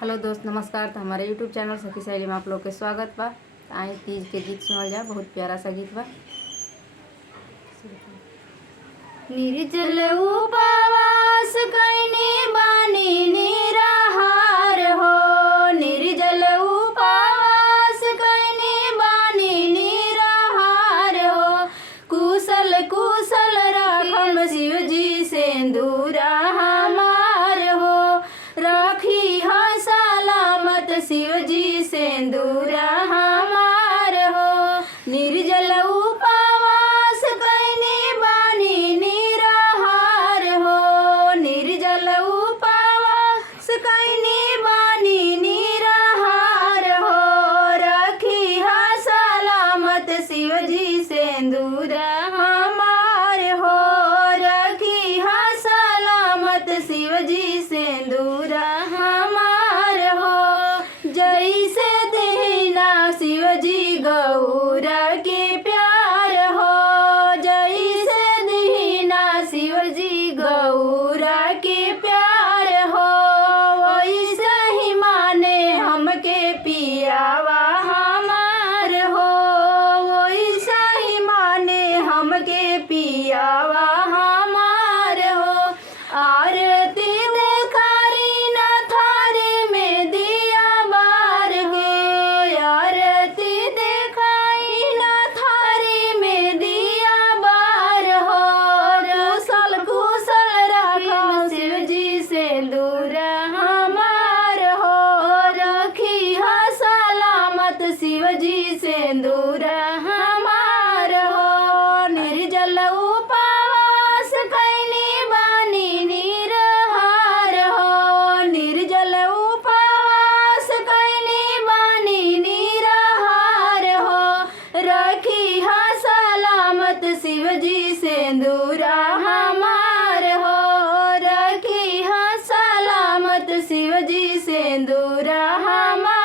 Hello दोस्त, नमस्कार। तो हमारे यूट्यूब चैनल सखी सहेली में आप लोग के स्वागत बा। आए तीज के गीत सुनल जा, बहुत प्यारा सा गीत बा। निर्जल उपवास कैनी बानी निराहार हो, निर्जल उपवास कैनी बानी निराहार हो। कुशल कुशल राखम शिव जी सिंदूरा हमार हो, राखी हा सलामत शिव जी सिंदूरा हमार हो। निर्जल उपवास कैनी बानी निराहार हो, निर्जल उपवास कैनी बानी निराहार हो। राखी हा सलामत शिव जी सिंदूरा हमार हो, राखी हा सलामत शिव जी सिंदूरा हमार हो। जैसे देना शिव जी गौरा के प्यार हो, जैसे देना शिव जी गौरा के प्यार हो। वैसे ही माने हमके पियावा हमार हो, वैसे ही माने हमके पियावा हमार हो। आरती देखारी न थारी में दिया बार हो, आरती देखाई न थारी में दिया बार हो। कुशल कुशल राखम शिव जी सिंदूरा हमार हो, राखी हा सलामत शिव जी सिंदूरा हमार हो। निर्जल उपवास कैनी बानी निराहार हो, निर्जल उपवास कैनी बानी निराहार हो। राखी हा सलामत शिव जी सिंदूरा हमार हो, राखी हा सलामत शिव जी सिंदूरा हमार